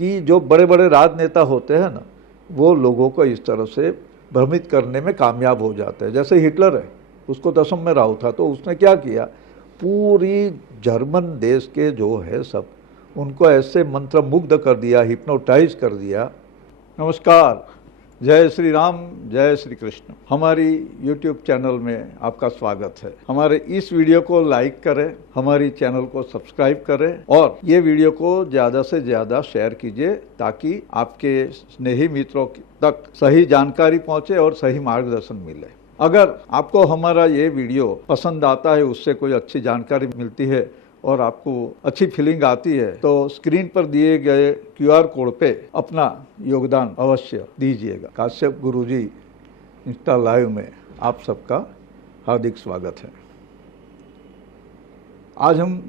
कि जो बड़े बड़े राजनेता होते हैं ना, वो लोगों को इस तरह से भ्रमित करने में कामयाब हो जाते हैं। जैसे हिटलर है, उसको दशम में राहु था, तो उसने क्या किया, पूरी जर्मन देश के जो है सब, उनको ऐसे मंत्रमुग्ध कर दिया, हिप्नोटाइज कर दिया। नमस्कार, जय श्री राम, जय श्री कृष्ण। हमारी YouTube चैनल में आपका स्वागत है। हमारे इस वीडियो को लाइक करें, हमारी चैनल को सब्सक्राइब करें और ये वीडियो को ज़्यादा से ज़्यादा शेयर कीजिए, ताकि आपके स्नेही मित्रों तक सही जानकारी पहुंचे और सही मार्गदर्शन मिले। अगर आपको हमारा ये वीडियो पसंद आता है, उससे कोई अच्छी जानकारी मिलती है और आपको अच्छी फीलिंग आती है, तो स्क्रीन पर दिए गए QR कोड पे अपना योगदान अवश्य दीजिएगा। काश्यप गुरुजी इंस्टा लाइव में आप सबका हार्दिक स्वागत है। आज हम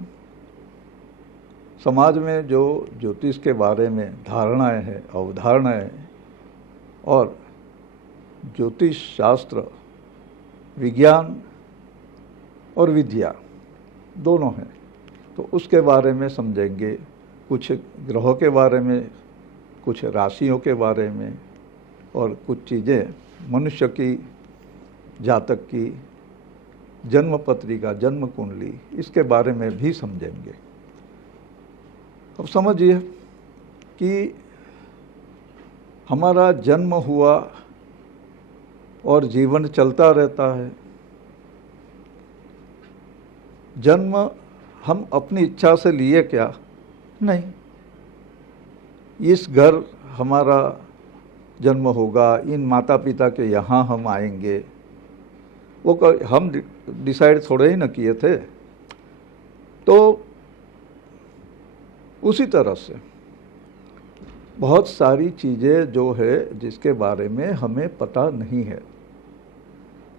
समाज में जो ज्योतिष के बारे में धारणाएं हैं, अवधारणाएं और ज्योतिष शास्त्र, विज्ञान और विद्या दोनों हैं, तो उसके बारे में समझेंगे। कुछ ग्रहों के बारे में, कुछ राशियों के बारे में और कुछ चीज़ें मनुष्य की जातक की जन्म पत्रिका, जन्म कुंडली, इसके बारे में भी समझेंगे। अब समझिए कि हमारा जन्म हुआ और जीवन चलता रहता है। जन्म हम अपनी इच्छा से लिए क्या? नहीं। इस घर हमारा जन्म होगा, इन माता पिता के यहाँ हम आएंगे, वो हम डिसाइड थोड़े ही न किए थे। तो उसी तरह से बहुत सारी चीज़ें जो है जिसके बारे में हमें पता नहीं है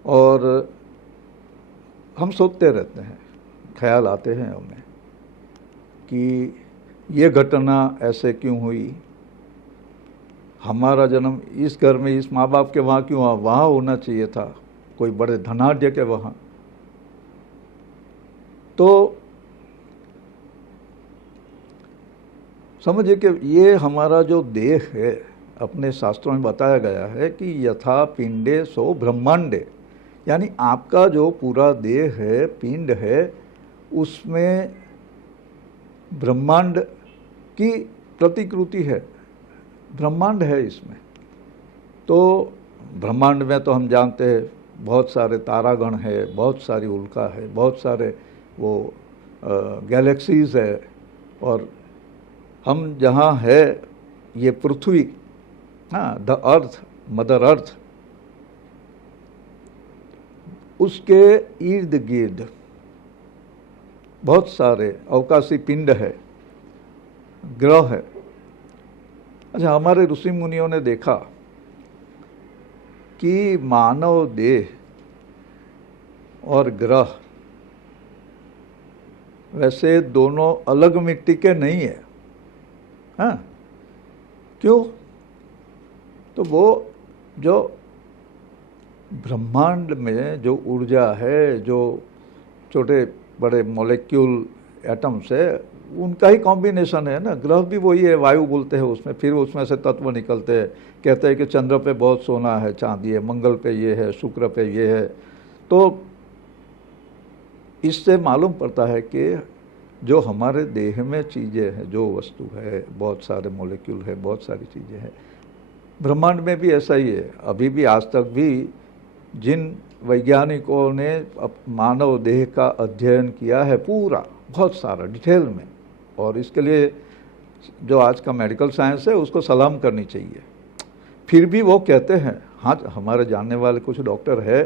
और हम सोचते रहते हैं, ख्याल आते हैं हमें कि ये घटना ऐसे क्यों हुई, हमारा जन्म इस घर में, इस माँ बाप के वहाँ क्यों हुआ, वहाँ होना चाहिए था कोई बड़े धनाढ्य के वहाँ। तो समझिए कि ये हमारा जो देह है, अपने शास्त्रों में बताया गया है कि यथा पिंडे सो ब्रह्मांडे, यानी आपका जो पूरा देह है, पिंड है, उसमें ब्रह्मांड की प्रतिकृति है, ब्रह्मांड है इसमें। तो ब्रह्मांड में तो हम जानते हैं बहुत सारे तारागण है, बहुत सारी उल्का है, बहुत सारे वो गैलेक्सीज है, और हम जहाँ है ये पृथ्वी, हाँ, द अर्थ, मदर अर्थ, उसके इर्द गिर्द बहुत सारे अवकाशी पिंड है, ग्रह है। अच्छा, हमारे ऋषि मुनियों ने देखा कि मानव देह और ग्रह वैसे दोनों अलग मिट्टी के नहीं है। हाँ, क्यों? तो वो जो ब्रह्मांड में जो ऊर्जा है, जो छोटे बड़े मॉलिक्यूल एटम्स है, उनका ही कॉम्बिनेशन है ना। ग्रह भी वही है, वायु बोलते हैं उसमें, फिर उसमें से तत्व निकलते हैं। कहते हैं कि चंद्र पे बहुत सोना है, चांदी है, मंगल पे ये है, शुक्र पे ये है। तो इससे मालूम पड़ता है कि जो हमारे देह में चीज़ें हैं, जो वस्तु है, बहुत सारे मॉलिक्यूल है, बहुत सारी चीज़ें हैं, ब्रह्मांड में भी ऐसा ही है। अभी भी, आज तक भी जिन वैज्ञानिकों ने मानव देह का अध्ययन किया है पूरा, बहुत सारा डिटेल में, और इसके लिए जो आज का मेडिकल साइंस है उसको सलाम करनी चाहिए। फिर भी वो कहते हैं, हाँ, हमारे जानने वाले कुछ डॉक्टर है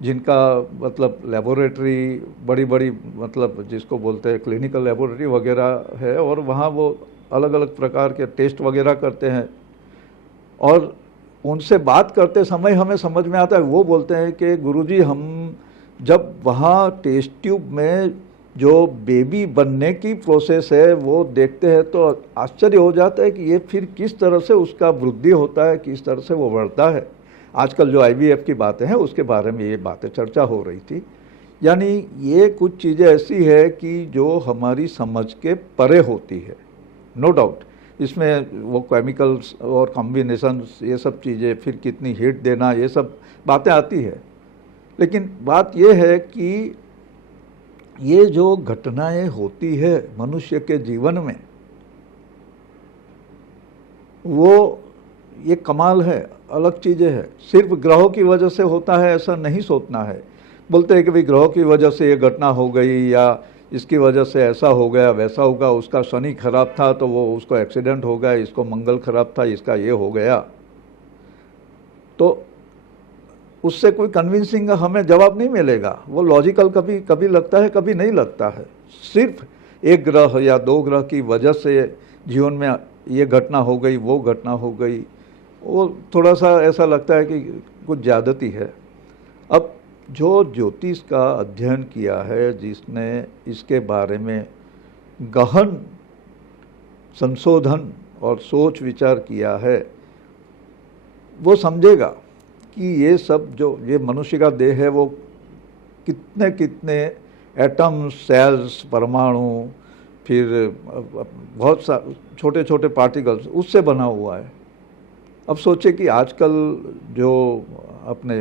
जिनका मतलब लेबोरेटरी बड़ी बड़ी, मतलब जिसको बोलते हैं क्लिनिकल लेबोरेटरी वगैरह है, और वहाँ वो अलग अलग प्रकार के टेस्ट वगैरह करते हैं, और उनसे बात करते समय हमें समझ में आता है, वो बोलते हैं कि गुरुजी, हम जब वहाँ टेस्ट ट्यूब में जो बेबी बनने की प्रोसेस है वो देखते हैं तो आश्चर्य हो जाता है कि ये फिर किस तरह से उसका वृद्धि होता है, किस तरह से वो बढ़ता है। आजकल जो IVF की बातें हैं उसके बारे में ये बातें चर्चा हो रही थी। यानी ये कुछ चीज़ें ऐसी है कि जो हमारी समझ के परे होती है, नो डाउट। इसमें वो केमिकल्स और कॉम्बिनेशंस, ये सब चीज़ें, फिर कितनी हीट देना, ये सब बातें आती है। लेकिन बात ये है कि ये जो घटनाएं होती है मनुष्य के जीवन में, वो ये कमाल है, अलग चीज़ें हैं। सिर्फ ग्रहों की वजह से होता है ऐसा नहीं सोचना है। बोलते हैं कि भाई ग्रहों की वजह से ये घटना हो गई, या इसकी वजह से ऐसा हो गया, वैसा होगा, उसका शनि खराब था तो वो उसको एक्सीडेंट हो गया, इसको मंगल खराब था, इसका ये हो गया। तो उससे कोई कन्विंसिंग हमें जवाब नहीं मिलेगा। वो लॉजिकल कभी कभी लगता है, कभी नहीं लगता है। सिर्फ एक ग्रह या दो ग्रह की वजह से जीवन में ये घटना हो गई, वो घटना हो गई, वो थोड़ा सा ऐसा लगता है कि कुछ ज़्यादती है। अब जो ज्योतिष का अध्ययन किया है, जिसने इसके बारे में गहन संशोधन और सोच विचार किया है, वो समझेगा कि ये सब जो ये मनुष्य का देह है वो कितने कितने एटम, सेल्स, परमाणु, फिर बहुत सा छोटे छोटे पार्टिकल्स उससे बना हुआ है। अब सोचे कि आजकल जो अपने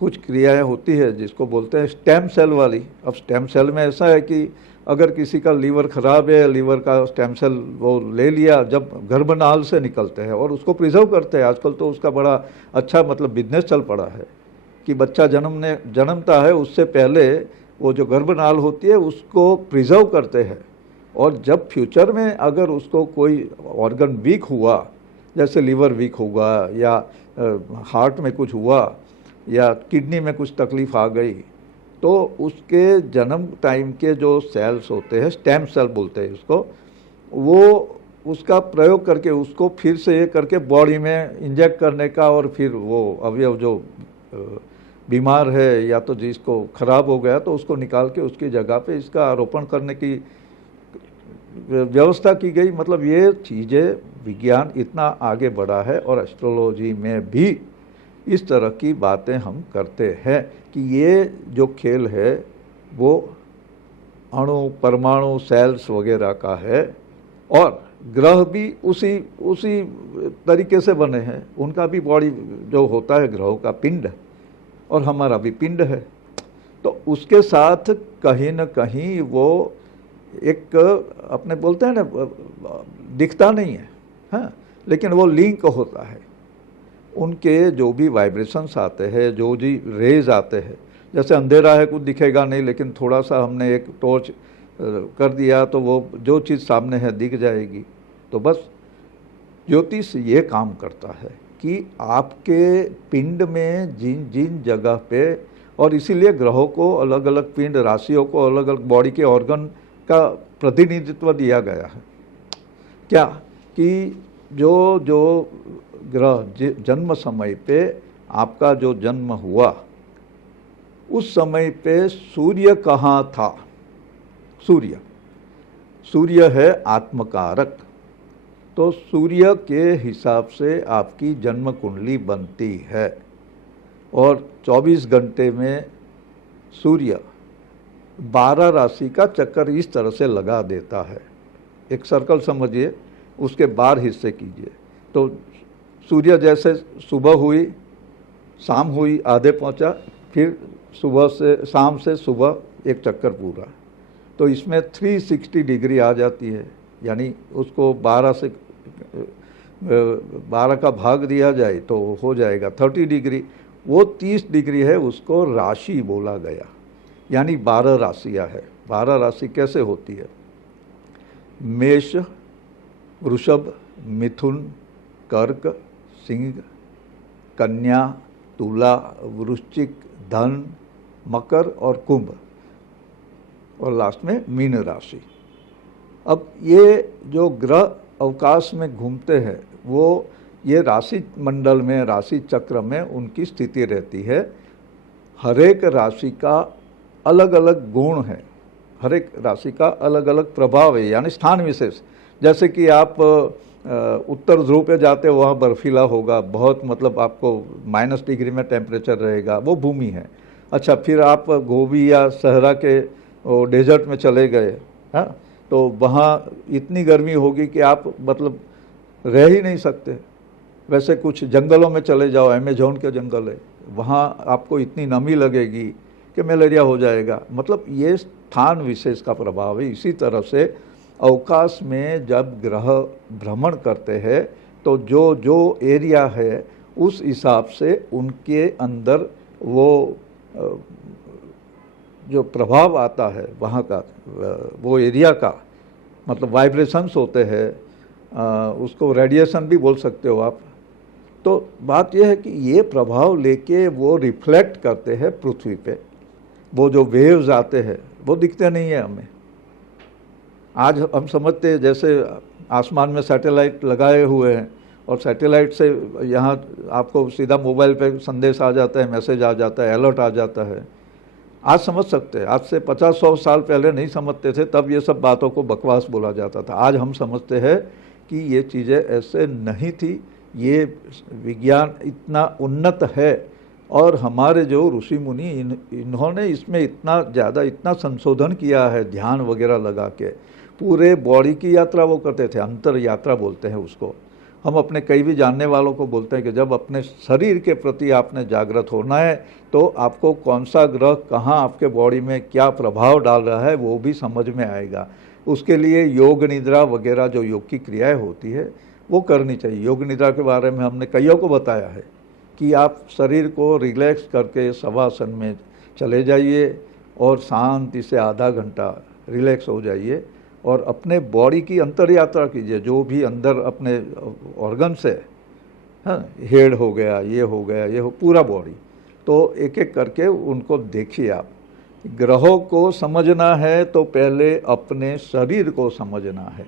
कुछ क्रियाएं होती है जिसको बोलते हैं स्टेम सेल वाली। अब स्टेम सेल में ऐसा है कि अगर किसी का लीवर खराब है, लीवर का स्टेम सेल वो ले लिया, जब गर्भनाल से निकलते हैं और उसको प्रिजर्व करते हैं। आजकल तो उसका बड़ा अच्छा मतलब बिजनेस चल पड़ा है कि बच्चा जन्मता है उससे पहले वो जो गर्भनाल होती है उसको प्रिजर्व करते हैं, और जब फ्यूचर में अगर उसको कोई ऑर्गन वीक हुआ, जैसे लीवर वीक होगा या हार्ट में कुछ हुआ या किडनी में कुछ तकलीफ आ गई, तो उसके जन्म टाइम के जो सेल्स होते हैं, स्टेम सेल बोलते हैं उसको, वो उसका प्रयोग करके उसको फिर से ये करके बॉडी में इंजेक्ट करने का, और फिर वो अवयव जो बीमार है या तो जिसको खराब हो गया तो उसको निकाल के उसकी जगह पे इसका आरोपण करने की व्यवस्था की गई। मतलब ये चीज़ें, विज्ञान इतना आगे बढ़ा है, और एस्ट्रोलॉजी में भी इस तरह की बातें हम करते हैं कि ये जो खेल है वो अणु, परमाणु, सेल्स वगैरह का है, और ग्रह भी उसी तरीके से बने हैं। उनका भी बॉडी जो होता है ग्रहों का पिंड, और हमारा भी पिंड है। तो उसके साथ कहीं न कहीं वो एक अपने बोलते हैं ना, दिखता नहीं है, हाँ, लेकिन वो लिंक होता है। उनके जो भी वाइब्रेशंस आते हैं, जो भी रेज आते हैं, जैसे अंधेरा है कुछ दिखेगा नहीं, लेकिन थोड़ा सा हमने एक टॉर्च कर दिया तो वो जो चीज़ सामने है दिख जाएगी। तो बस ज्योतिष ये काम करता है कि आपके पिंड में जिन जिन जगह पे, और इसीलिए ग्रहों को अलग अलग पिंड, राशियों को अलग अलग बॉडी के ऑर्गन का प्रतिनिधित्व दिया गया है। क्या कि जो जो ग्रह जन्म समय पे आपका जो जन्म हुआ उस समय पे सूर्य कहाँ था? सूर्य है आत्मकारक। तो सूर्य के हिसाब से आपकी जन्म कुंडली बनती है, और 24 घंटे में सूर्य 12 राशि का चक्कर इस तरह से लगा देता है। एक सर्कल समझिए, उसके 12 हिस्से कीजिए। तो सूर्य जैसे सुबह हुई, शाम हुई, आधे पहुंचा, फिर सुबह से शाम से सुबह एक चक्कर पूरा, तो इसमें 360 डिग्री आ जाती है। यानी उसको 12 का भाग दिया जाए तो हो जाएगा 30 डिग्री। वो 30 डिग्री है, उसको राशि बोला गया। यानी 12 राशियाँ है। 12 राशि कैसे होती है? मेष, वृषभ, मिथुन, कर्क, सिंह, कन्या, तुला, वृश्चिक, धन, मकर और कुंभ, और लास्ट में मीन राशि। अब ये जो ग्रह अवकाश में घूमते हैं वो ये राशि मंडल में, राशि चक्र में उनकी स्थिति रहती है। हर एक राशि का अलग अलग गुण है, हर एक राशि का अलग अलग प्रभाव है, यानी स्थान विशेष। जैसे कि आप उत्तर ध्रुव पे जाते हो, वहाँ बर्फीला होगा बहुत, मतलब आपको -, डिग्री में टेम्परेचर रहेगा, वो भूमि है। अच्छा, फिर आप गोबी या सहरा के डेजर्ट में चले गए, हाँ, तो वहाँ इतनी गर्मी होगी कि आप मतलब रह ही नहीं सकते। वैसे कुछ जंगलों में चले जाओ, अमेजोन के जंगल है, वहाँ आपको इतनी नमी लगेगी कि मलेरिया हो जाएगा। मतलब ये स्थान विशेष का प्रभाव है। इसी तरह से अवकाश में जब ग्रह भ्रमण करते हैं तो जो जो एरिया है उस हिसाब से उनके अंदर वो जो प्रभाव आता है वहाँ का, वो एरिया का, मतलब वाइब्रेशंस होते हैं, उसको रेडिएशन भी बोल सकते हो आप। तो बात यह है कि ये प्रभाव लेके वो रिफ्लेक्ट करते हैं पृथ्वी पे। वो जो वेव्स आते हैं वो दिखते नहीं है हमें। आज हम समझते हैं जैसे आसमान में सैटेलाइट लगाए हुए हैं और सैटेलाइट से यहाँ आपको सीधा मोबाइल पे संदेश आ जाता है, मैसेज आ जाता है, अलर्ट आ जाता है। आज समझ सकते हैं, आज से 50-100 साल पहले नहीं समझते थे, तब ये सब बातों को बकवास बोला जाता था। आज हम समझते हैं कि ये चीज़ें ऐसे नहीं थी, ये विज्ञान इतना उन्नत है और हमारे जो ऋषि मुनि इन्होंने इसमें इतना ज़्यादा इतना संशोधन किया है, ध्यान वगैरह लगा के पूरे बॉडी की यात्रा वो करते थे। अंतर यात्रा बोलते हैं उसको। हम अपने कई भी जानने वालों को बोलते हैं कि जब अपने शरीर के प्रति आपने जागृत होना है तो आपको कौन सा ग्रह कहाँ आपके बॉडी में क्या प्रभाव डाल रहा है वो भी समझ में आएगा। उसके लिए योग निद्रा वगैरह जो योग की क्रियाएं होती है वो करनी चाहिए। योग निद्रा के बारे में हमने कईयों को बताया है कि आप शरीर को रिलैक्स करके शवासन में चले जाइए और शांति से आधा घंटा रिलैक्स हो जाइए और अपने बॉडी की अंतर यात्रा कीजिए। जो भी अंदर अपने ऑर्गन्स है, हाँ, हेड हो गया, ये हो गया, ये हो, पूरा बॉडी, तो एक एक करके उनको देखिए आप। ग्रहों को समझना है तो पहले अपने शरीर को समझना है।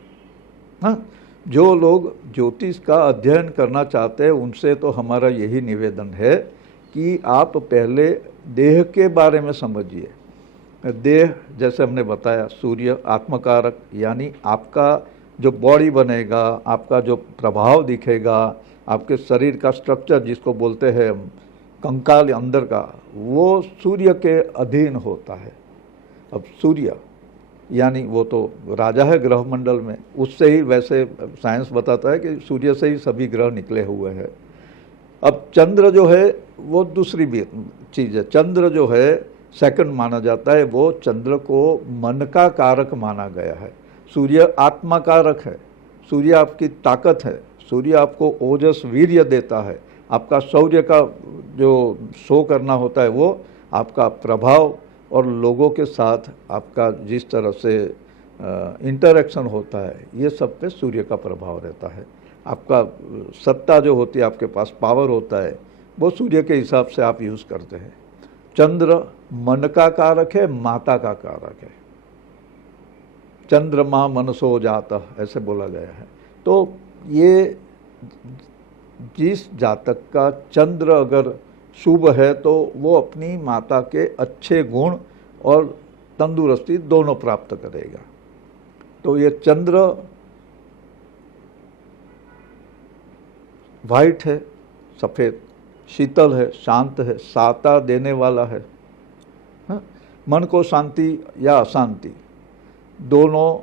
हाँ, जो लोग ज्योतिष का अध्ययन करना चाहते हैं उनसे तो हमारा यही निवेदन है कि आप पहले देह के बारे में समझिए। देह जैसे हमने बताया, सूर्य आत्मकारक, यानी आपका जो बॉडी बनेगा, आपका जो प्रभाव दिखेगा, आपके शरीर का स्ट्रक्चर जिसको बोलते हैं हम, कंकाल अंदर का, वो सूर्य के अधीन होता है। अब सूर्य यानी वो तो राजा है ग्रह मंडल में, उससे ही वैसे साइंस बताता है कि सूर्य से ही सभी ग्रह निकले हुए हैं। अब चंद्र जो है वो दूसरी भी चीज़ है। चंद्र जो है सेकंड माना जाता है, वो चंद्र को मन का कारक माना गया है। सूर्य आत्मा कारक है, सूर्य आपकी ताकत है, सूर्य आपको ओजस वीर्य देता है। आपका शौर्य का जो शो करना होता है वो आपका प्रभाव और लोगों के साथ आपका जिस तरह से इंटरेक्शन होता है, ये सब पे सूर्य का प्रभाव रहता है। आपका सत्ता जो होती है, आपके पास पावर होता है, वो सूर्य के हिसाब से आप यूज़ करते हैं। चंद्र मन का कारक है, माता का कारक है। चंद्रमा मनसो जाता, ऐसे बोला गया है। तो ये जिस जातक का चंद्र अगर शुभ है तो वो अपनी माता के अच्छे गुण और तंदुरुस्ती दोनों प्राप्त करेगा। तो ये चंद्र वाइट है, सफ़ेद, शीतल है, शांत है, साता देने वाला है। हाँ? मन को शांति या अशांति दोनों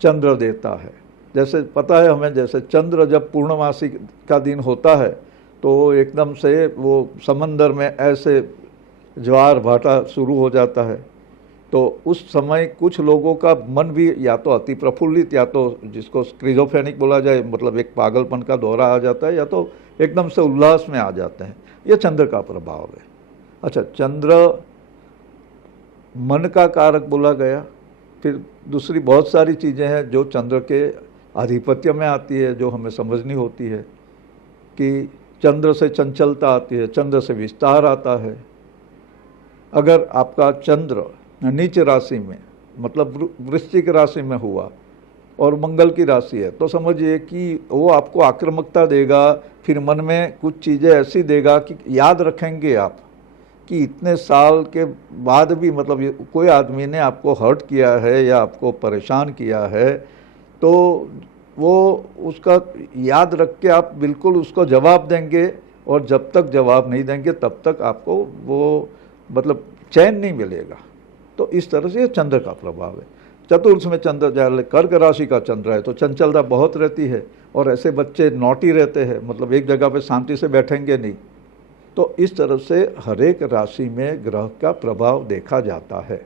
चंद्र देता है। जैसे पता है हमें, जैसे चंद्र जब पूर्णमासी का दिन होता है तो एकदम से वो समंदर में ऐसे ज्वार भाटा शुरू हो जाता है। तो उस समय कुछ लोगों का मन भी या तो अति प्रफुल्लित, या तो जिसको स्क्रिजोफ्रेनिक बोला जाए, मतलब एक पागलपन का दौरा आ जाता है, या तो एकदम से उल्लास में आ जाते हैं। ये चंद्र का प्रभाव है। अच्छा, चंद्र मन का कारक बोला गया। फिर दूसरी बहुत सारी चीज़ें हैं जो चंद्र के आधिपत्य में आती है, जो हमें समझनी होती है कि चंद्र से चंचलता आती है, चंद्र से विस्तार आता है। अगर आपका चंद्र नीच राशि में, मतलब वृश्चिक राशि में हुआ और मंगल की राशि है, तो समझिए कि वो आपको आक्रामकता देगा। फिर मन में कुछ चीज़ें ऐसी देगा कि याद रखेंगे आप कि इतने साल के बाद भी, मतलब कोई आदमी ने आपको हर्ट किया है या आपको परेशान किया है, तो वो उसका याद रख के आप बिल्कुल उसको जवाब देंगे, और जब तक जवाब नहीं देंगे तब तक आपको वो मतलब चैन नहीं मिलेगा। तो इस तरह से चंद्र का प्रभाव है। चतुर्थ में चंद्र जाए, कर्क राशि का चंद्र है तो चंचलता बहुत रहती है और ऐसे बच्चे नॉटी रहते हैं, मतलब एक जगह पे शांति से बैठेंगे नहीं। तो इस तरह से हर एक राशि में ग्रह का प्रभाव देखा जाता है।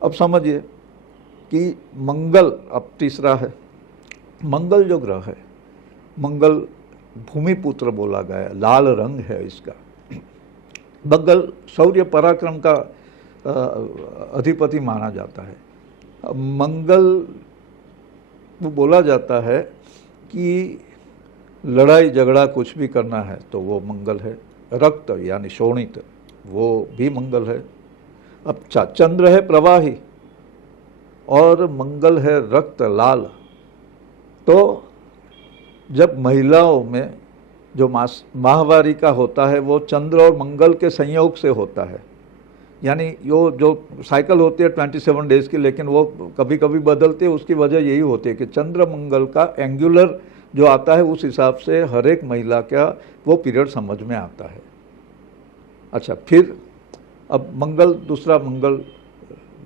अब समझिए कि मंगल अब तीसरा है। मंगल जो ग्रह है, मंगल भूमिपुत्र बोला गया, लाल रंग है इसका। मंगल शौर्य पराक्रम का अधिपति माना जाता है। मंगल वो बोला जाता है कि लड़ाई झगड़ा कुछ भी करना है तो वो मंगल है। रक्त यानी शोणित वो भी मंगल है। अब चंद्र है प्रवाही और मंगल है रक्त लाल। तो जब महिलाओं में जो माहवारी का होता है वो चंद्र और मंगल के संयोग से होता है। यानी जो साइकिल होती है 27 डेज की, लेकिन वो कभी कभी बदलती है। उसकी वजह यही होती है कि चंद्र मंगल का एंगुलर जो आता है उस हिसाब से हर एक महिला का वो पीरियड समझ में आता है। अच्छा, फिर अब मंगल, दूसरा मंगल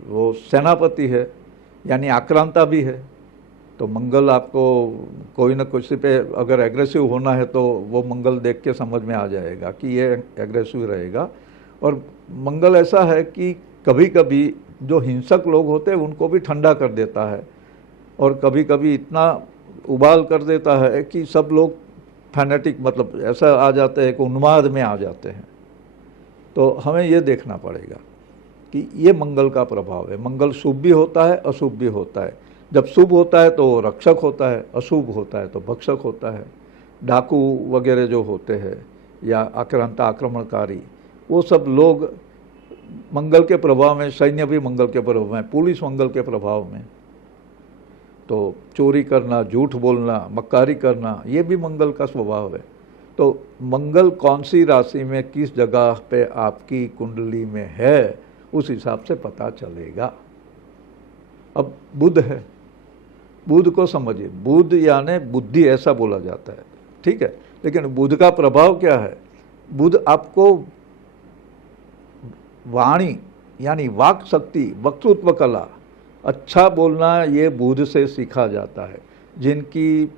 वो सेनापति है, यानी आक्रांता भी है। तो मंगल आपको कोई ना किसी पे अगर एग्रेसिव होना है तो वो मंगल देख के समझ में आ जाएगा कि ये एग्रेसिव रहेगा। और मंगल ऐसा है कि कभी कभी जो हिंसक लोग होते हैं उनको भी ठंडा कर देता है और कभी कभी इतना उबाल कर देता है कि सब लोग फैनेटिक, मतलब ऐसा आ जाते हैं कि उन्माद में आ जाते हैं। तो हमें ये देखना पड़ेगा कि ये मंगल का प्रभाव है। मंगल शुभ भी होता है, अशुभ भी होता है। जब शुभ होता है तो रक्षक होता है, अशुभ होता है तो भक्षक होता है। डाकू वगैरह जो होते हैं या आक्रांता, आक्रमणकारी, वो सब लोग मंगल के प्रभाव में, सैन्य भी मंगल के प्रभाव में, पुलिस मंगल के प्रभाव में। तो चोरी करना, झूठ बोलना, मक्कारी करना, ये भी मंगल का स्वभाव है। तो मंगल कौन सी राशि में किस जगह पे आपकी कुंडली में है उस हिसाब से पता चलेगा। अब बुध है, बुध को समझिए। बुध यानी बुद्धि ऐसा बोला जाता है, ठीक है। लेकिन बुध का प्रभाव क्या है? बुध आपको वाणी यानी वाक शक्ति, वक्तृत्व कला, अच्छा बोलना, ये बुध से सीखा जाता है। जिनकी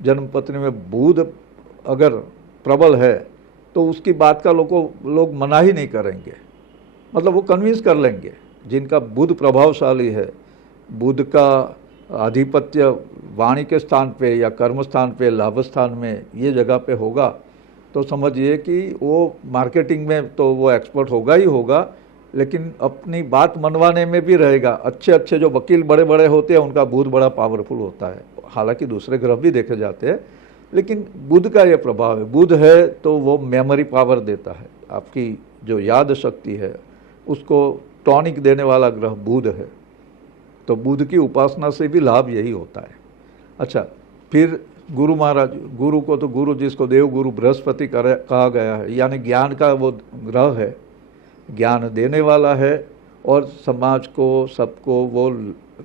जन्मपत्री में बुध अगर प्रबल है तो उसकी बात का लोग मना ही नहीं करेंगे, मतलब वो कन्विंस कर लेंगे। जिनका बुध प्रभावशाली है, बुध का आधिपत्य वाणी के स्थान पे या कर्म स्थान पे, लाभ स्थान में, ये जगह पे होगा तो समझिए कि वो मार्केटिंग में तो वो एक्सपर्ट होगा ही होगा, लेकिन अपनी बात मनवाने में भी रहेगा। अच्छे अच्छे जो वकील बड़े बड़े होते हैं उनका बुध बड़ा पावरफुल होता है। हालांकि दूसरे ग्रह भी देखे जाते हैं, लेकिन बुध का ये प्रभाव है। बुध है तो वो मेमोरी पावर देता है, आपकी जो याद शक्ति है उसको टॉनिक देने वाला ग्रह बुध है। तो बुध की उपासना से भी लाभ यही होता है। अच्छा, फिर गुरु महाराज, गुरु को तो गुरु जिसको देव गुरु बृहस्पति कहा गया है, यानी ज्ञान का वो ग्रह है, ज्ञान देने वाला है और समाज को, सबको वो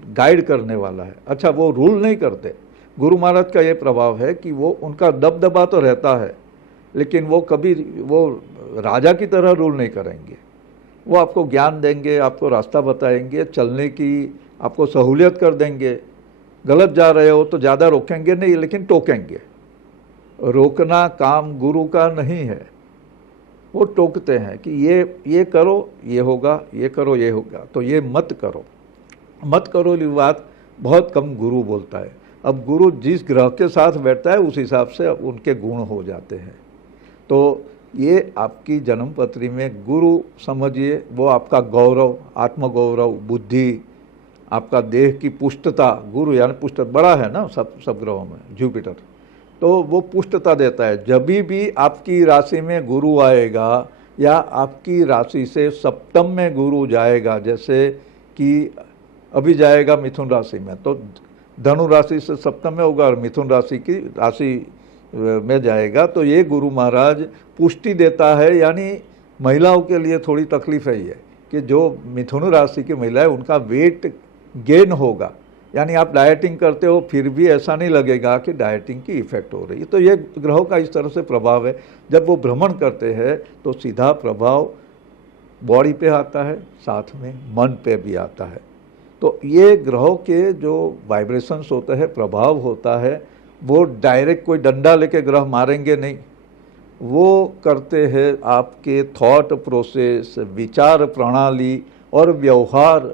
गाइड करने वाला है। अच्छा, वो रूल नहीं करते। गुरु महाराज का ये प्रभाव है कि वो, उनका दबदबा तो रहता है लेकिन वो कभी वो राजा की तरह रूल नहीं करेंगे। वो आपको ज्ञान देंगे, आपको रास्ता बताएंगे, चलने की आपको सहूलियत कर देंगे। गलत जा रहे हो तो ज़्यादा रोकेंगे नहीं, लेकिन टोकेंगे। रोकना काम गुरु का नहीं है, वो टोकते हैं कि ये करो ये होगा, ये करो ये होगा, तो ये मत करो। मत करो ये बात बहुत कम गुरु बोलता है। अब गुरु जिस ग्रह के साथ बैठता है उस हिसाब से उनके गुण हो जाते हैं। तो ये आपकी जन्मपत्री में गुरु समझिए, वो आपका गौरव, आत्मगौरव, बुद्धि, आपका देह की पुष्टता। गुरु यानी पुष्ट बड़ा है ना सब ग्रहों में, जुपिटर, तो वो पुष्टता देता है। जब भी आपकी राशि में गुरु आएगा या आपकी राशि से सप्तम में गुरु जाएगा, जैसे कि अभी जाएगा मिथुन राशि में, तो धनु राशि से सप्तम में होगा और मिथुन राशि की राशि में जाएगा, तो ये गुरु महाराज पुष्टि देता है। यानी महिलाओं के लिए थोड़ी तकलीफ है ये कि जो मिथुन राशि की महिला है उनका वेट गेन होगा। यानी आप डाइटिंग करते हो फिर भी ऐसा नहीं लगेगा कि डाइटिंग की इफेक्ट हो रही है। तो ये ग्रहों का इस तरह से प्रभाव है। जब वो भ्रमण करते हैं तो सीधा प्रभाव बॉडी पे आता है, साथ में मन पे भी आता है। तो ये ग्रहों के जो वाइब्रेशंस होते हैं, प्रभाव होता है, वो डायरेक्ट कोई डंडा लेके ग्रह मारेंगे नहीं, वो करते हैं आपके थॉट प्रोसेस, विचार प्रणाली और व्यवहार,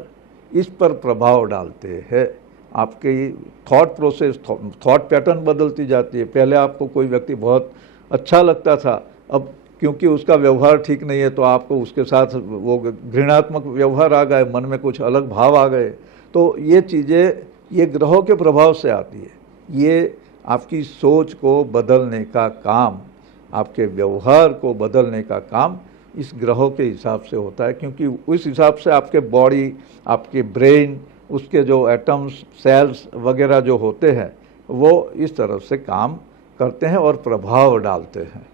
इस पर प्रभाव डालते हैं। आपकी थॉट प्रोसेस, थॉट पैटर्न बदलती जाती है। पहले आपको कोई व्यक्ति बहुत अच्छा लगता था, अब क्योंकि उसका व्यवहार ठीक नहीं है तो आपको उसके साथ वो घृणात्मक व्यवहार आ गए, मन में कुछ अलग भाव आ गए। तो ये चीज़ें ये ग्रहों के प्रभाव से आती है। ये आपकी सोच को बदलने का काम, आपके व्यवहार को बदलने का काम इस ग्रहों के हिसाब से होता है, क्योंकि उस हिसाब से आपके बॉडी, आपके ब्रेन, उसके जो एटम्स, सेल्स वगैरह जो होते हैं वो इस तरह से काम करते हैं और प्रभाव डालते हैं।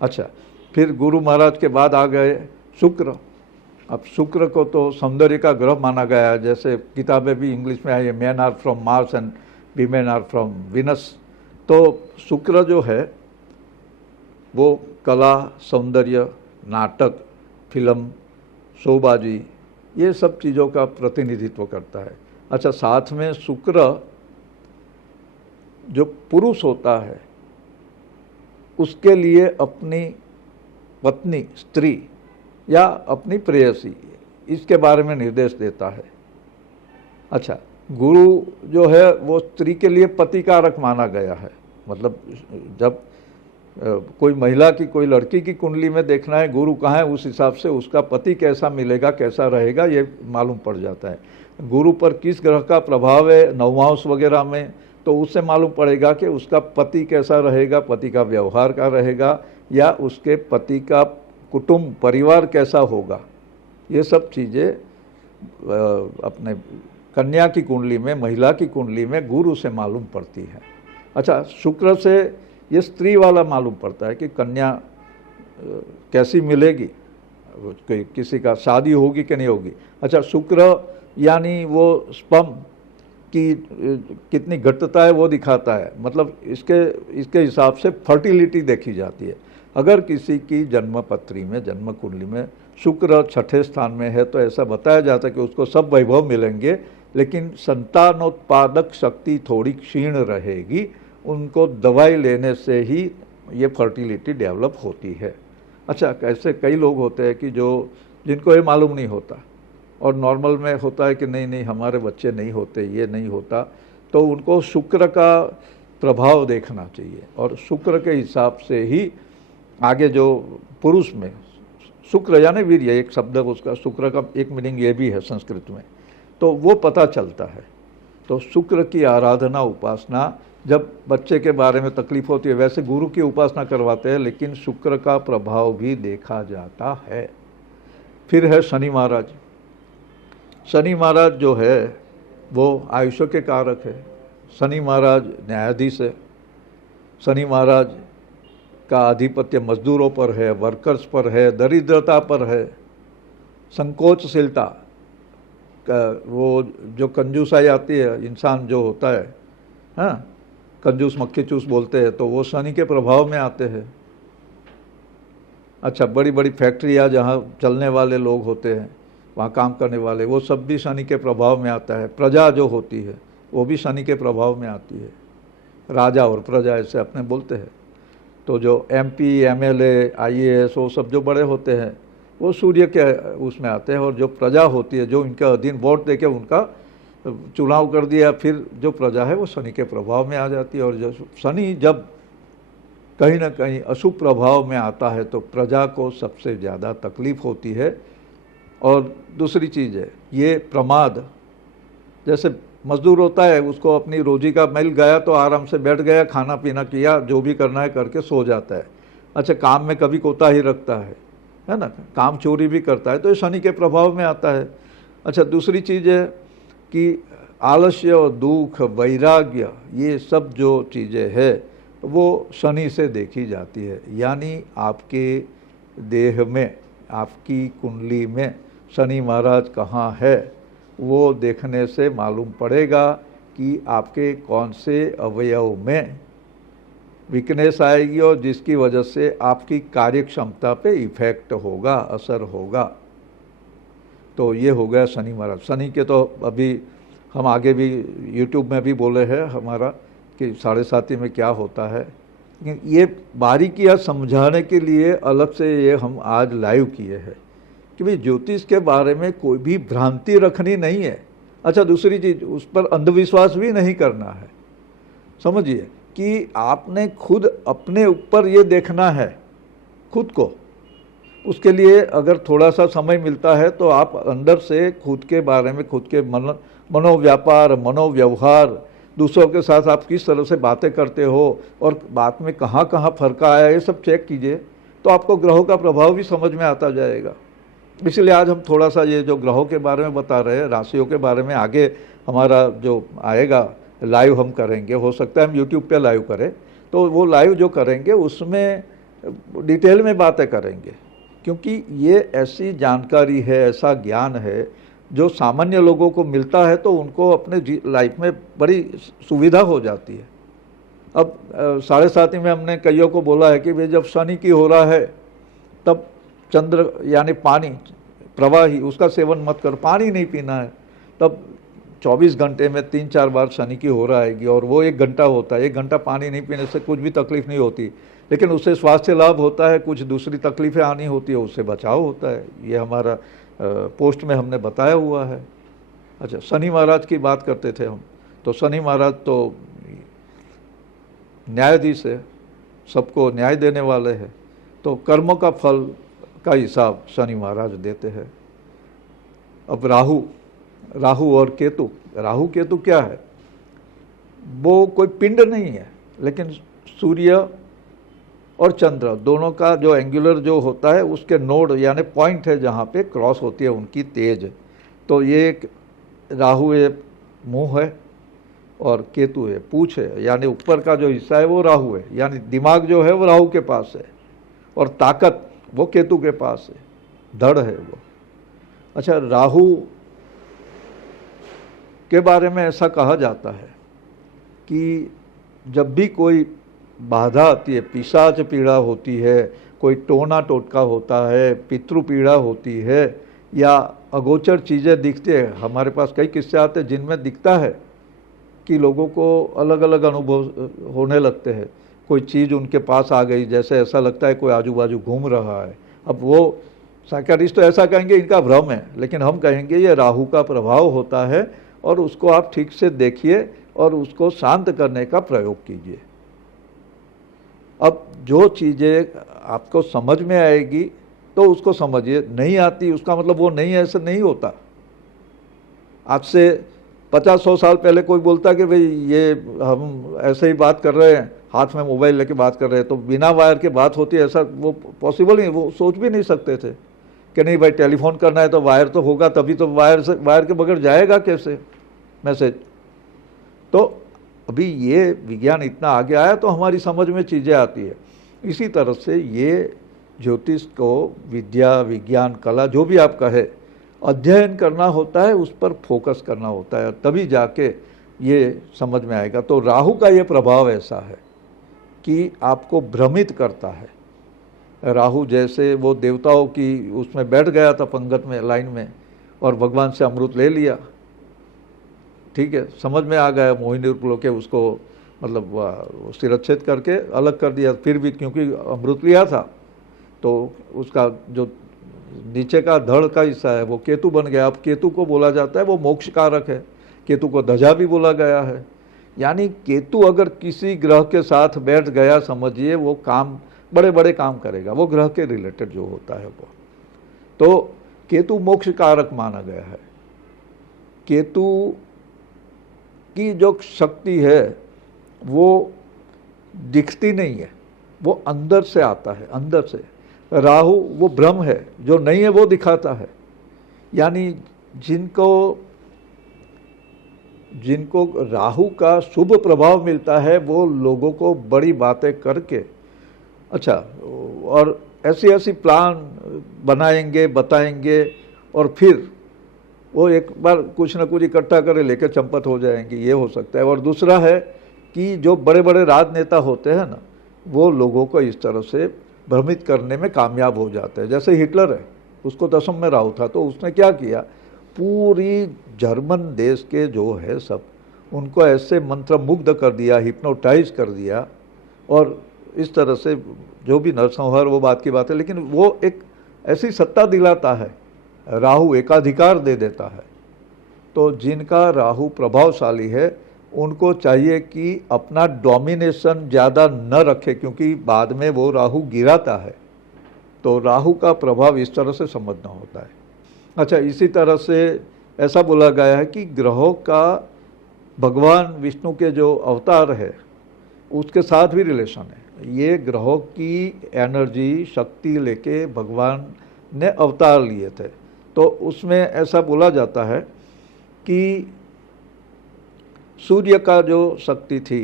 अच्छा, फिर गुरु महाराज के बाद आ गए शुक्र। अब शुक्र को तो सौंदर्य का ग्रह माना गया है, जैसे किताबें भी इंग्लिश में आई है, man are from Mars and women are from Venus. तो शुक्र जो है वो कला, सौंदर्य, नाटक, फिल्म, शोबाजी, ये सब चीज़ों का प्रतिनिधित्व करता है। अच्छा, साथ में शुक्र जो पुरुष होता है उसके लिए अपनी पत्नी, स्त्री या अपनी प्रेयसी, इसके बारे में निर्देश देता है। अच्छा, गुरु जो है वो स्त्री के लिए पति कारक माना गया है। मतलब जब कोई महिला की, कोई लड़की की कुंडली में देखना है गुरु कहाँ है, उस हिसाब से उसका पति कैसा मिलेगा, कैसा रहेगा, ये मालूम पड़ जाता है। गुरु पर किस ग्रह का प्रभाव है नवमांश वगैरह में, तो उससे मालूम पड़ेगा कि उसका पति कैसा रहेगा, पति का व्यवहार का रहेगा, या उसके पति का कुटुंब, परिवार कैसा होगा। ये सब चीज़ें अपने कन्या की कुंडली में, महिला की कुंडली में गुरु से मालूम पड़ती है। अच्छा, शुक्र से ये स्त्री वाला मालूम पड़ता है कि कन्या कैसी मिलेगी, किसी का शादी होगी कि नहीं होगी। अच्छा, शुक्र यानी वो स्पर्म की कितनी घटता है वो दिखाता है। मतलब इसके हिसाब से फर्टिलिटी देखी जाती है। अगर किसी की जन्मपत्री में, जन्म कुंडली में शुक्र छठे स्थान में है तो ऐसा बताया जाता है कि उसको सब वैभव मिलेंगे, लेकिन संतानोत्पादक शक्ति थोड़ी क्षीण रहेगी। उनको दवाई लेने से ही ये फर्टिलिटी डेवलप होती है। अच्छा, ऐसे कई लोग होते हैं कि जिनको ये मालूम नहीं होता और नॉर्मल में होता है कि नहीं हमारे बच्चे नहीं होते, ये नहीं होता, तो उनको शुक्र का प्रभाव देखना चाहिए और शुक्र के हिसाब से ही आगे जो पुरुष में, शुक्र यानी वीर्य, एक शब्द उसका, शुक्र का एक मीनिंग ये भी है संस्कृत में, तो वो पता चलता है। तो शुक्र की आराधना, उपासना, जब बच्चे के बारे में तकलीफ होती है, वैसे गुरु की उपासना करवाते हैं, लेकिन शुक्र का प्रभाव भी देखा जाता है। फिर है शनि महाराज। शनि महाराज जो है वो आयुष्य के कारक है। शनि महाराज न्यायाधीश है। शनि महाराज का आधिपत्य मजदूरों पर है, वर्कर्स पर है, दरिद्रता पर है, संकोचशीलता, वो जो कंजूसाई आती है, इंसान जो होता है, हाँ, कंजूस मक्खी चूस बोलते हैं, तो वो शनि के प्रभाव में आते हैं। अच्छा, बड़ी बड़ी फैक्ट्रियाँ जहाँ चलने वाले लोग होते हैं, वहाँ काम करने वाले, वो सब भी शनि के प्रभाव में आता है। प्रजा जो होती है वो भी शनि के प्रभाव में आती है। राजा और प्रजा ऐसे अपने बोलते हैं। तो जो MP, MLA, IAS, वो सब जो बड़े होते हैं वो सूर्य के उसमें आते हैं, और जो प्रजा होती है, जो इनके अधीन वोट देके उनका चुनाव कर दिया, फिर जो प्रजा है वो शनि के प्रभाव में आ जाती है। और जो शनि जब कहीं ना कहीं अशुभ प्रभाव में आता है तो प्रजा को सबसे ज़्यादा तकलीफ होती है। और दूसरी चीज़ है ये प्रमाद, जैसे मजदूर होता है, उसको अपनी रोजी का मिल गया तो आराम से बैठ गया, खाना पीना किया, जो भी करना है करके सो जाता है। अच्छा, काम में कभी कोताही रखता है ना, काम चोरी भी करता है, तो ये शनि के प्रभाव में आता है। अच्छा, दूसरी चीज़ है कि आलस्य और दुख, वैराग्य, ये सब जो चीज़ें हैं वो शनि से देखी जाती है। यानी आपके देह में, आपकी कुंडली में शनि महाराज कहाँ है वो देखने से मालूम पड़ेगा कि आपके कौन से अवयव में वीकनेस आएगी और जिसकी वजह से आपकी कार्य क्षमता पे इफेक्ट होगा, असर होगा। तो ये हो गया शनि महाराज। शनि के तो अभी हम आगे भी यूट्यूब में भी बोले हैं हमारा कि 7.5 में क्या होता है, लेकिन ये बारीकियाँ समझाने के लिए अलग से ये हम आज लाइव किए हैं कि भाई ज्योतिष के बारे में कोई भी भ्रांति रखनी नहीं है। अच्छा, दूसरी चीज़, उस पर अंधविश्वास भी नहीं करना है। समझिए कि आपने खुद अपने ऊपर ये देखना है खुद को। उसके लिए अगर थोड़ा सा समय मिलता है तो आप अंदर से खुद के बारे में, खुद के मनोव्यापार, मनोव्यवहार, दूसरों के साथ आप किस तरह से बातें करते हो और बात में कहाँ कहाँ फर्क आया, ये सब चेक कीजिए, तो आपको ग्रहों का प्रभाव भी समझ में आता जाएगा। इसलिए आज हम थोड़ा सा ये जो ग्रहों के बारे में बता रहे हैं, राशियों के बारे में आगे हमारा जो आएगा लाइव हम करेंगे। हो सकता है हम यूट्यूब पे लाइव करें, तो वो लाइव जो करेंगे उसमें डिटेल में बातें करेंगे, क्योंकि ये ऐसी जानकारी है, ऐसा ज्ञान है जो सामान्य लोगों को मिलता है तो उनको अपने लाइफ में बड़ी सुविधा हो जाती है। अब 7.5 में हमने कईयों को बोला है कि भाई जब शनि की हो रहा है तब चंद्र यानी पानी प्रवाही, उसका सेवन मत कर, पानी नहीं पीना है। तब 24 घंटे में 3-4 बार शनि की हो रहा है और वो 1 घंटा होता है। 1 घंटा पानी नहीं पीने से कुछ भी तकलीफ नहीं होती, लेकिन उससे स्वास्थ्य लाभ होता है, कुछ दूसरी तकलीफें आनी होती है, उससे बचाव होता है। ये हमारा पोस्ट में हमने बताया हुआ है। अच्छा, शनि महाराज की बात करते थे हम, तो शनि महाराज तो न्यायाधीश है, सबको न्याय देने वाले हैं, तो कर्मों का फल का हिसाब शनि महाराज देते हैं। अब राहु और केतु, राहु केतु क्या है? वो कोई पिंड नहीं है, लेकिन सूर्य और चंद्र दोनों का जो एंगुलर जो होता है उसके नोड यानी पॉइंट है जहाँ पे क्रॉस होती है उनकी तेज। तो ये एक राहु है मुंह है और केतु है पूछ है, यानी ऊपर का जो हिस्सा है वो राहु है, यानी दिमाग जो है वो राहु के पास है और ताकत वो केतु के पास है, धड़ है वो। अच्छा, राहु के बारे में ऐसा कहा जाता है कि जब भी कोई बाधा आती है, पिशाच पीड़ा होती है, कोई टोना टोटका होता है, पितृ पीड़ा होती है, या अगोचर चीज़ें दिखती है। हमारे पास कई किस्से आते हैं जिनमें दिखता है कि लोगों को अलग अलग अनुभव होने लगते हैं। कोई चीज़ उनके पास आ गई, जैसे ऐसा लगता है कोई आजू बाजू घूम रहा है। अब वो साइकियाट्रिस्ट तो ऐसा कहेंगे इनका भ्रम है, लेकिन हम कहेंगे ये राहु का प्रभाव होता है और उसको आप ठीक से देखिए और उसको शांत करने का प्रयोग कीजिए। अब जो चीज़ें आपको समझ में आएगी तो उसको समझिए, नहीं आती उसका मतलब वो नहीं है, ऐसा नहीं होता। आज से 50-100 साल पहले कोई बोलता कि भाई ये हम ऐसे ही बात कर रहे हैं, हाथ में मोबाइल लेके बात कर रहे हैं, तो बिना वायर के बात होती है, ऐसा वो पॉसिबल नहीं, वो सोच भी नहीं सकते थे कि नहीं भाई टेलीफोन करना है तो वायर तो होगा, तभी तो वायर के बगैर जाएगा कैसे मैसेज। तो अभी ये विज्ञान इतना आगे आया तो हमारी समझ में चीज़ें आती है। इसी तरह से ये ज्योतिष को विद्या, विज्ञान, कला जो भी आप कहे, अध्ययन करना होता है, उस पर फोकस करना होता है, तभी जाके ये समझ में आएगा। तो राहु का ये प्रभाव ऐसा है कि आपको भ्रमित करता है। राहु जैसे वो देवताओं की उसमें बैठ गया था पंगत में, लाइन में, और भगवान से अमृत ले लिया, ठीक है, समझ में आ गया, मोहिनी रूप लोके उसको मतलब शिरच्छेद करके अलग कर दिया। फिर भी क्योंकि अमृत लिया था तो उसका जो नीचे का धड़ का हिस्सा है वो केतु बन गया। अब केतु को बोला जाता है वो मोक्ष कारक है, केतु को ध्वजा भी बोला गया है। यानी केतु अगर किसी ग्रह के साथ बैठ गया, समझिए वो काम, बड़े बड़े काम करेगा, वो ग्रह के रिलेटेड जो होता है वो। तो केतु मोक्ष कारक माना गया है। केतु की जो शक्ति है वो दिखती नहीं है, वो अंदर से आता है, अंदर से। राहु वो भ्रम है, जो नहीं है वो दिखाता है। यानी जिनको राहु का शुभ प्रभाव मिलता है वो लोगों को बड़ी बातें करके, अच्छा, और ऐसी ऐसी प्लान बनाएंगे, बताएंगे, और फिर वो एक बार कुछ ना कुछ इकट्ठा करे लेकर चंपत हो जाएंगे, ये हो सकता है। और दूसरा है कि जो बड़े बड़े राजनेता होते हैं ना, वो लोगों को इस तरह से भ्रमित करने में कामयाब हो जाते हैं। जैसे हिटलर है, उसको दशम में राहु था, तो उसने क्या किया, पूरी जर्मन देश के जो है सब उनको ऐसे मंत्र मुग्ध कर दिया, हिप्नोटाइज कर दिया, और इस तरह से जो भी नरसंहार वो बात की बात है, लेकिन वो एक ऐसी सत्ता दिलाता है, राहु एकाधिकार दे देता है। तो जिनका राहु प्रभावशाली है उनको चाहिए कि अपना डोमिनेशन ज़्यादा न रखे, क्योंकि बाद में वो राहु गिराता है। तो राहु का प्रभाव इस तरह से समझना होता है। अच्छा, इसी तरह से ऐसा बोला गया है कि ग्रहों का भगवान विष्णु के जो अवतार है उसके साथ भी रिलेशन है। ये ग्रहों की एनर्जी, शक्ति लेके भगवान ने अवतार लिए थे। तो उसमें ऐसा बोला जाता है कि सूर्य का जो शक्ति थी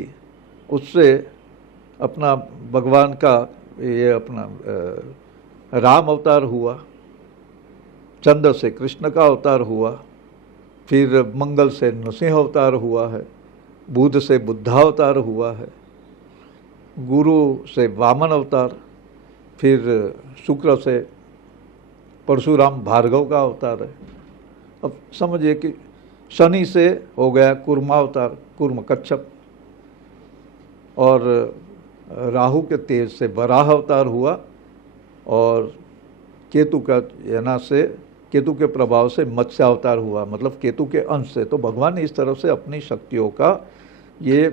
उससे अपना भगवान का ये अपना राम अवतार हुआ, चंद्र से कृष्ण का अवतार हुआ, फिर मंगल से नृसिंह अवतार हुआ है, बुध से बुद्धावतार हुआ है, गुरु से वामन अवतार, फिर शुक्र से परशुराम भार्गव का अवतार है। अब समझिए कि शनि से हो गया कूर्मावतार, कूर्म कच्छप, और राहु के तेज से वराह अवतार हुआ, और केतु का याना से, केतु के प्रभाव से मत्स्य अवतार हुआ, मतलब केतु के अंश से। तो भगवान ने इस तरह से अपनी शक्तियों का ये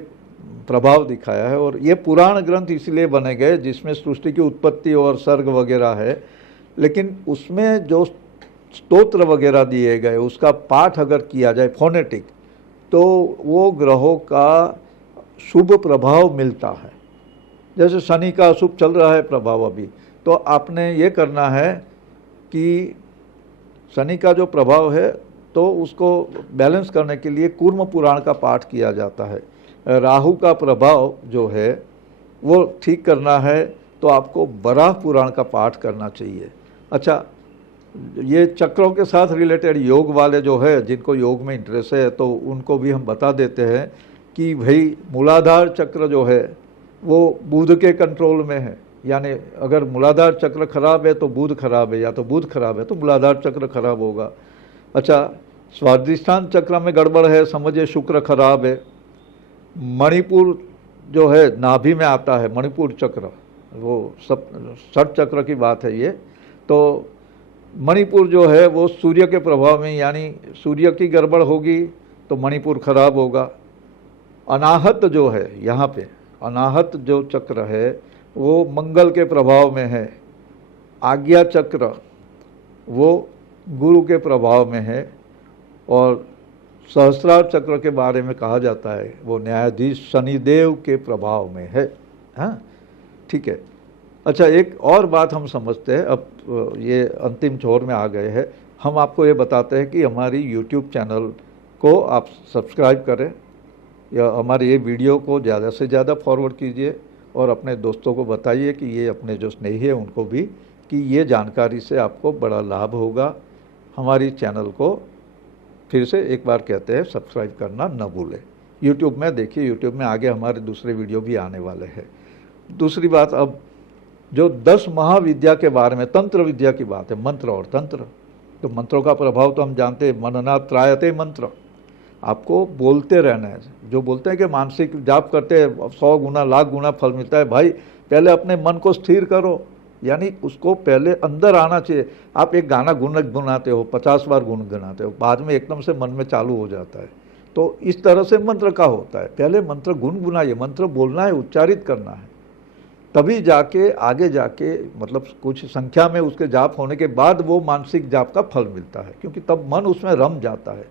प्रभाव दिखाया है। और ये पुराण ग्रंथ इसलिए बने गए जिसमें सृष्टि की उत्पत्ति और सर्ग वगैरह है, लेकिन उसमें जो स्तोत्र वगैरह दिए गए उसका पाठ अगर किया जाए फोनेटिक, तो वो ग्रहों का शुभ प्रभाव मिलता है। जैसे शनि का अशुभ चल रहा है प्रभाव अभी, तो आपने ये करना है कि शनि का जो प्रभाव है तो उसको बैलेंस करने के लिए कूर्म पुराण का पाठ किया जाता है। राहु का प्रभाव जो है वो ठीक करना है तो आपको वराह पुराण का पाठ करना चाहिए। अच्छा, ये चक्रों के साथ रिलेटेड योग वाले जो है, जिनको योग में इंटरेस्ट है, तो उनको भी हम बता देते हैं कि भाई मूलाधार चक्र जो है वो बुध के कंट्रोल में है। यानी अगर मूलाधार चक्र खराब है तो बुध खराब है, या तो बुध खराब है तो मूलाधार चक्र खराब होगा। अच्छा, स्वादिष्ठान चक्र में गड़बड़ है, समझिए शुक्र खराब है। मणिपुर जो है नाभि में आता है, मणिपुर चक्र, वो सब षट चक्र की बात है ये। तो मणिपुर जो है वो सूर्य के प्रभाव में, यानी सूर्य की गड़बड़ होगी तो मणिपुर खराब होगा। अनाहत जो है, यहाँ पे अनाहत जो चक्र है वो मंगल के प्रभाव में है। आज्ञा चक्र वो गुरु के प्रभाव में है। और सहस्रार चक्र के बारे में कहा जाता है वो न्यायाधीश शनिदेव के प्रभाव में है। हाँ, ठीक है। अच्छा, एक और बात हम समझते हैं, अब ये अंतिम छोर में आ गए हैं। हम आपको ये बताते हैं कि हमारी यूट्यूब चैनल को आप सब्सक्राइब करें, या हमारे ये वीडियो को ज़्यादा से ज़्यादा फॉरवर्ड कीजिए, और अपने दोस्तों को बताइए कि ये अपने जो स्नेही है उनको भी, कि ये जानकारी से आपको बड़ा लाभ होगा। हमारी चैनल को फिर से एक बार कहते हैं सब्सक्राइब करना न भूलें। यूट्यूब में देखिए, यूट्यूब में आगे हमारे दूसरे वीडियो भी आने वाले हैं। दूसरी बात, अब जो 10 महाविद्या के बारे में, तंत्र विद्या की बात है, मंत्र और तंत्र। तो मंत्रों का प्रभाव तो हम जानते हैं, मनना त्रायते मंत्र, आपको बोलते रहना है। जो बोलते हैं कि मानसिक जाप करते हैं 100 गुना लाख गुना फल मिलता है, भाई पहले अपने मन को स्थिर करो, यानी उसको पहले अंदर आना चाहिए। आप एक गाना गुनगुनाते हो, 50 बार गुनगुनाते हो, बाद में एकदम से मन में चालू हो जाता है। तो इस तरह से मंत्र का होता है, पहले मंत्र गुनगुनाइए, मंत्र बोलना है, उच्चारित करना है, तभी जाके आगे जाके मतलब कुछ संख्या में उसके जाप होने के बाद वो मानसिक जाप का फल मिलता है, क्योंकि तब मन उसमें रम जाता है।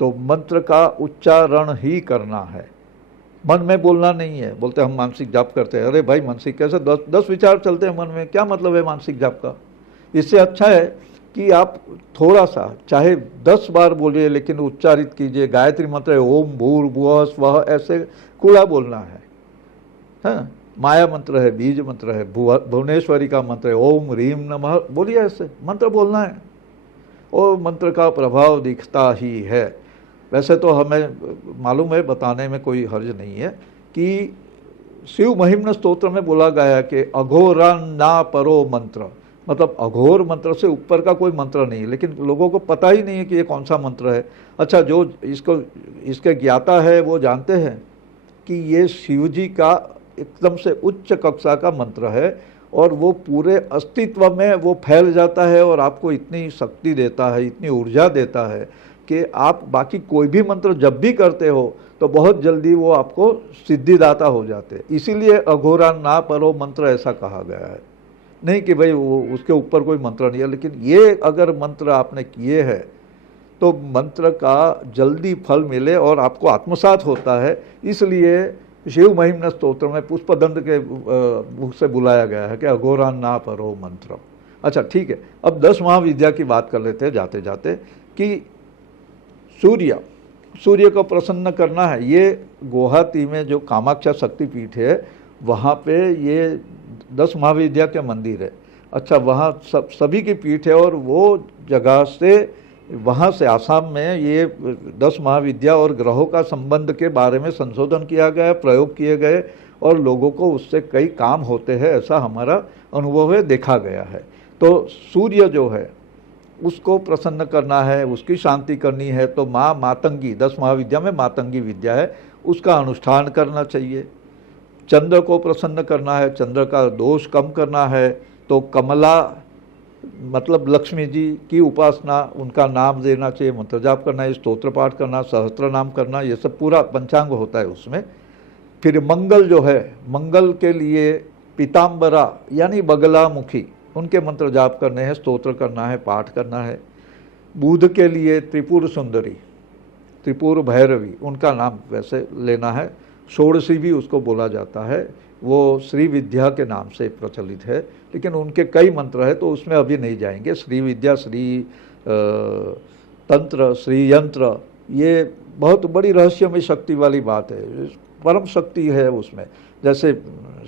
तो मंत्र का उच्चारण ही करना है, मन में बोलना नहीं है। बोलते हम मानसिक जाप करते हैं, अरे भाई मानसिक कैसे, 10 विचार चलते हैं मन में, क्या मतलब है मानसिक जाप का। इससे अच्छा है कि आप थोड़ा सा, चाहे 10 बार बोलिए, लेकिन उच्चारित कीजिए। गायत्री मंत्र है ओम भूर्भुवः स्वः, ऐसे कूड़ा बोलना है। हाँ, माया मंत्र है, बीज मंत्र है, भुवनेश्वरी का मंत्र है ओम ह्रीम नमः, बोलिए, ऐसे मंत्र बोलना है और मंत्र का प्रभाव दिखता ही है। वैसे तो हमें मालूम है, बताने में कोई हर्ज नहीं है, कि शिव महिम्न स्तोत्र में बोला गया है कि अघोरा ना परो मंत्र, मतलब अघोर मंत्र से ऊपर का कोई मंत्र नहीं है, लेकिन लोगों को पता ही नहीं है कि ये कौन सा मंत्र है। अच्छा, जो इसके ज्ञाता है वो जानते हैं कि ये शिव जी का एकदम से उच्च कक्षा का मंत्र है और वो पूरे अस्तित्व में वो फैल जाता है और आपको इतनी शक्ति देता है, इतनी ऊर्जा देता है कि आप बाकी कोई भी मंत्र जब भी करते हो तो बहुत जल्दी वो आपको सिद्धिदाता हो जाते हैं। इसीलिए अघोरा ना परो मंत्र ऐसा कहा गया है, नहीं कि भाई वो उसके ऊपर कोई मंत्र नहीं है, लेकिन ये अगर मंत्र आपने किए हैं तो मंत्र का जल्दी फल मिले और आपको आत्मसात होता है। इसलिए शिव महिम्न स्तोत्र में पुष्पदंत के मुख से बुलाया गया है कि अघोरा ना परो मंत्र। अच्छा ठीक है, अब 10 महाविद्या की बात कर लेते हैं जाते जाते कि सूर्य को प्रसन्न करना है। ये गुवाहाटी में जो कामाख्या शक्तिपीठ है वहाँ पे ये 10 महाविद्या के मंदिर है। अच्छा, वहाँ सभी की पीठ है और वो जगह से वहाँ से आसाम में ये 10 महाविद्या और ग्रहों का संबंध के बारे में संशोधन किया गया, प्रयोग किए गए और लोगों को उससे कई काम होते हैं, ऐसा हमारा अनुभव है, देखा गया है। तो सूर्य जो है उसको प्रसन्न करना है, उसकी शांति करनी है तो माँ मातंगी, 10 महाविद्या में मातंगी विद्या है, उसका अनुष्ठान करना चाहिए। चंद्र को प्रसन्न करना है, चंद्र का दोष कम करना है तो कमला मतलब लक्ष्मी जी की उपासना, उनका नाम देना चाहिए, मंत्र जाप करना है, स्तोत्र पाठ करना, सहस्त्र नाम करना, ये सब पूरा पंचांग होता है उसमें। फिर मंगल जो है, मंगल के लिए पीताम्बरा यानी बगला मुखी, उनके मंत्र जाप करने हैं, स्तोत्र करना है, पाठ करना है। बुध के लिए त्रिपुर सुंदरी, त्रिपुर भैरवी, उनका नाम वैसे लेना है। षोडशी भी उसको बोला जाता है, वो श्री विद्या के नाम से प्रचलित है, लेकिन उनके कई मंत्र है तो उसमें अभी नहीं जाएंगे। श्री विद्या, श्री तंत्र, श्री यंत्र, ये बहुत बड़ी रहस्यमय शक्ति वाली बात है, परम शक्ति है उसमें। जैसे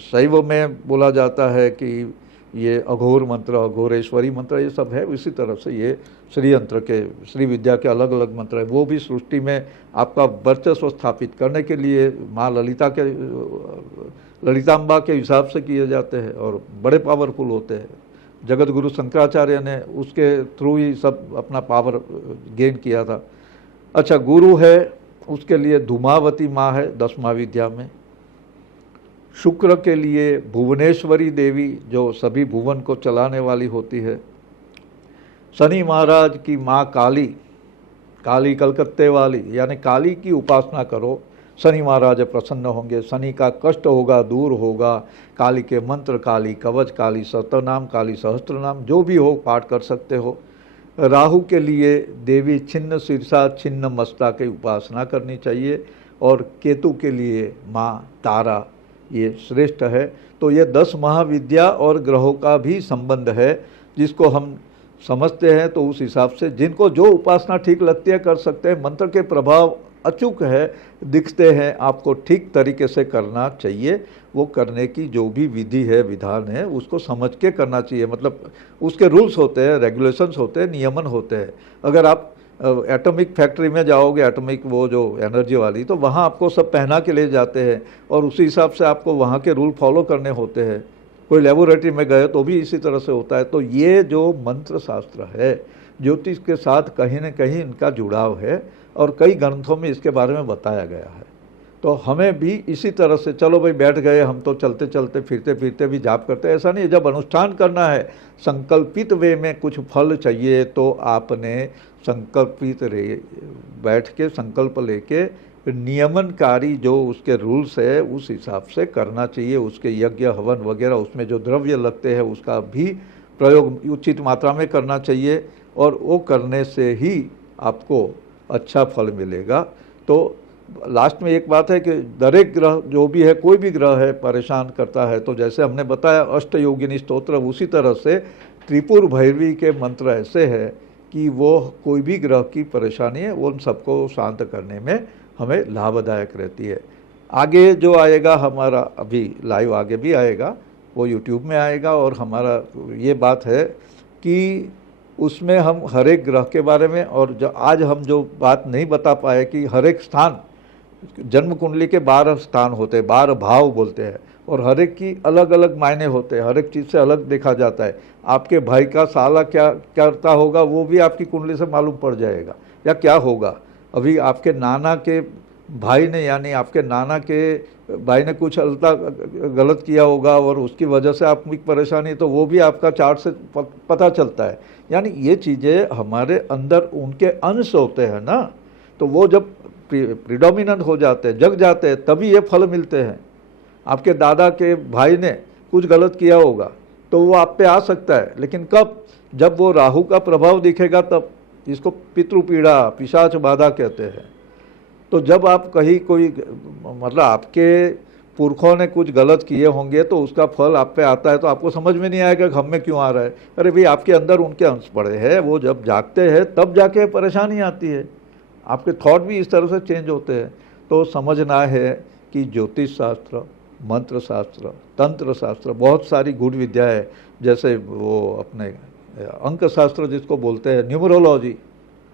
शैव में बोला जाता है कि ये अघोर मंत्र, अघोरेश्वरी मंत्र, ये सब है, इसी तरह से ये श्री यंत्र के, श्री विद्या के अलग अलग मंत्र है। वो भी सृष्टि में आपका वर्चस्व स्थापित करने के लिए माँ ललितांबा के हिसाब से किए जाते हैं और बड़े पावरफुल होते हैं। जगत गुरु शंकराचार्य ने उसके थ्रू ही सब अपना पावर गेन किया था। अच्छा, गुरु है, उसके लिए धूमावती माँ है 10 महाविद्या में। शुक्र के लिए भुवनेश्वरी देवी जो सभी भुवन को चलाने वाली होती है। शनि महाराज की माँ काली, काली कलकत्ते वाली, यानी काली की उपासना करो, शनि महाराज प्रसन्न होंगे, शनि का कष्ट होगा, दूर होगा। काली के मंत्र, काली कवच, काली सतनाम, काली सहस्त्रनाम, जो भी हो पाठ कर सकते हो। राहु के लिए देवी छिन्न शीर्षा छिन्न मस्ता की उपासना करनी चाहिए और केतु के लिए माँ तारा, ये श्रेष्ठ है। तो ये 10 महाविद्या और ग्रहों का भी संबंध है, जिसको हम समझते हैं तो उस हिसाब से जिनको जो उपासना ठीक लगती है कर सकते हैं। मंत्र के प्रभाव अचूक है, दिखते हैं, आपको ठीक तरीके से करना चाहिए। वो करने की जो भी विधि है, विधान है, उसको समझ के करना चाहिए। मतलब उसके रूल्स होते हैं, रेगुलेशंस होते हैं, नियमन होते हैं। अगर आप एटॉमिक फैक्ट्री में जाओगे, एटॉमिक वो जो एनर्जी वाली, तो वहाँ आपको सब पहना के ले जाते हैं और उसी हिसाब से आपको वहाँ के रूल फॉलो करने होते हैं। कोई लेबोरेटरी में गए तो भी इसी तरह से होता है। तो ये जो मंत्र शास्त्र है, ज्योतिष के साथ कहीं न कहीं इनका जुड़ाव है और कई ग्रंथों में इसके बारे में बताया गया है। तो हमें भी इसी तरह से, चलो भाई बैठ गए हम तो चलते चलते फिरते फिरते भी जाप करते, ऐसा नहीं है। जब अनुष्ठान करना है, संकल्पित वे में कुछ फल चाहिए तो आपने संकल्पित बैठ के संकल्प लेके नियमनकारी जो उसके रूल्स है उस हिसाब से करना चाहिए। उसके यज्ञ हवन वगैरह, उसमें जो द्रव्य लगते हैं उसका भी प्रयोग उचित मात्रा में करना चाहिए और वो करने से ही आपको अच्छा फल मिलेगा। तो लास्ट में एक बात है कि दरेक ग्रह जो भी है, कोई भी ग्रह है, परेशान करता है, तो जैसे हमने बताया अष्टयोगिनी स्तोत्र, उसी तरह से त्रिपुर भैरवी के मंत्र ऐसे है कि वो कोई भी ग्रह की परेशानी है उन सबको शांत करने में हमें लाभदायक रहती है। आगे जो आएगा हमारा, अभी लाइव आगे भी आएगा, वो यूट्यूब में आएगा और हमारा ये बात है कि उसमें हम हर एक ग्रह के बारे में, और जो आज हम जो बात नहीं बता पाए कि हर एक स्थान, जन्म कुंडली के 12 स्थान होते हैं, 12 भाव बोलते हैं, और हर एक की अलग अलग मायने होते हैं, हर एक चीज़ से अलग देखा जाता है। आपके भाई का साला क्या करता होगा वो भी आपकी कुंडली से मालूम पड़ जाएगा, या क्या होगा। अभी आपके नाना के भाई ने, यानी आपके नाना के भाई ने कुछ अलता गलत किया होगा और उसकी वजह से आपकी परेशानी, तो वो भी आपका चार्ट से पता चलता है। यानी ये चीज़ें हमारे अंदर उनके अंश होते हैं ना, तो वो जब प्रिडोमिनेंट हो जाते हैं, जग जाते हैं, तभी ये फल मिलते हैं। आपके दादा के भाई ने कुछ गलत किया होगा तो वो आप पे आ सकता है, लेकिन कब? जब वो राहु का प्रभाव दिखेगा तब। इसको पितृपीड़ा, पिशाच बाधा कहते हैं। तो जब आप कहीं कोई, मतलब आपके पुरखों ने कुछ गलत किए होंगे तो उसका फल आप पे आता है, तो आपको समझ में नहीं आएगा कि हम में क्यों आ रहा है। अरे भाई, आपके अंदर उनके अंश पड़े हैं, वो जब जागते हैं तब जाके परेशानी आती है। आपके थॉट भी इस तरह से चेंज होते हैं। तो समझना है कि ज्योतिष शास्त्र, मंत्र शास्त्र, तंत्र शास्त्र, बहुत सारी गूढ़ विद्या है। जैसे वो अपने अंक शास्त्र जिसको बोलते हैं, न्यूमरोलॉजी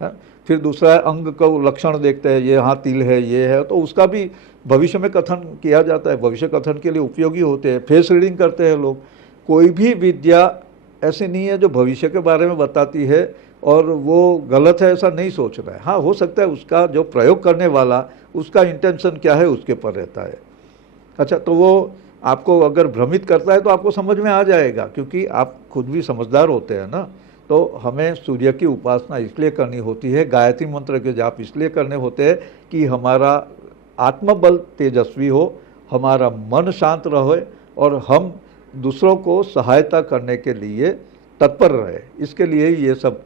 है। फिर दूसरा है अंग का लक्षण देखते हैं, ये यहाँ तिल है, ये है, तो उसका भी भविष्य में कथन किया जाता है, भविष्य कथन के लिए उपयोगी होते हैं। फेस रीडिंग करते हैं लोग। कोई भी विद्या ऐसी नहीं है जो भविष्य के बारे में बताती है और वो गलत है, ऐसा नहीं सोचना है। हाँ, हो सकता है उसका जो प्रयोग करने वाला, उसका इंटेंशन क्या है उसके पर रहता है। अच्छा, तो वो आपको अगर भ्रमित करता है तो आपको समझ में आ जाएगा, क्योंकि आप खुद भी समझदार होते हैं ना। तो हमें सूर्य की उपासना इसलिए करनी होती है, गायत्री मंत्र के जाप इसलिए करने होते हैं कि हमारा आत्मबल तेजस्वी हो, हमारा मन शांत रहे और हम दूसरों को सहायता करने के लिए तत्पर रहे। इसके लिए ये सब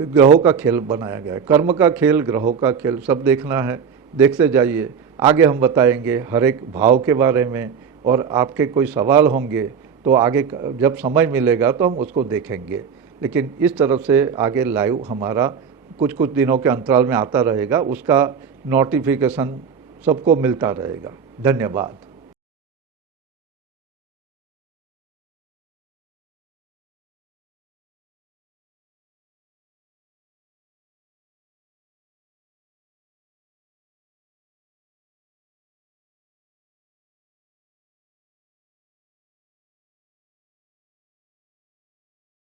ग्रहों का खेल बनाया गया है। कर्म का खेल, ग्रहों का खेल, सब देखना है, देखते जाइए। आगे हम बताएंगे हर एक भाव के बारे में, और आपके कोई सवाल होंगे तो आगे जब समय मिलेगा तो हम उसको देखेंगे। लेकिन इस तरफ से आगे लाइव हमारा कुछ कुछ दिनों के अंतराल में आता रहेगा, उसका नोटिफिकेशन सबको मिलता रहेगा। धन्यवाद।